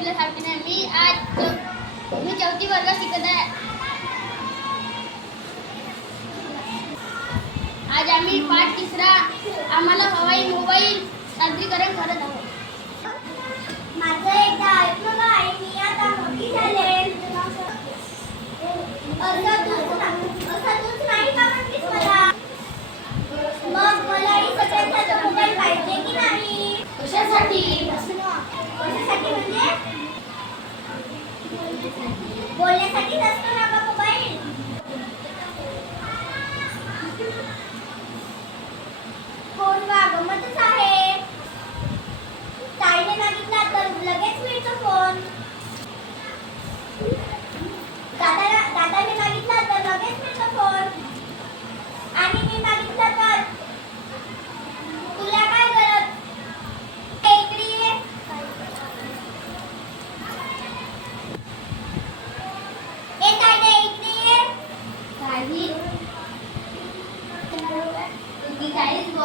तुझ्यासारखी नाही. मी आज मी चौथी वर्ग शिकत आहे. आज आम्ही पाठ तिसरा आम्हाला हवाई मोबाईल सादरीकरण करत आहोत. बोलण्यासाठीच असतो ना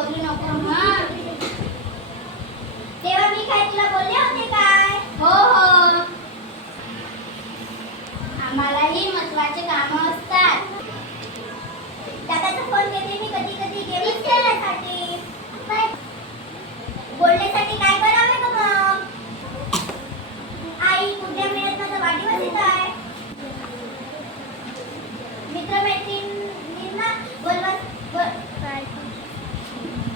घाबरू नको. तेव्हा मी काय तुला बोलले होते काय? हो हो. आम्हालाही महत्त्वाचे काम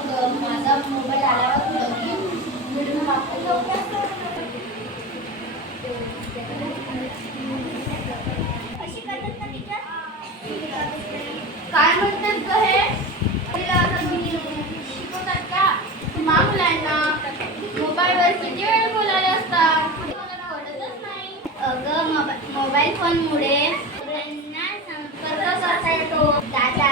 मोबाईल काय म्हणतात ग हे? शिकवतात का? तुम्हा मुलांना मोबाईलवर किती वेळ बोलायला असतात? मला आवडतच नाही. अगं मोबाईल संपर्क कसा येतो. दादा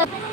Bye.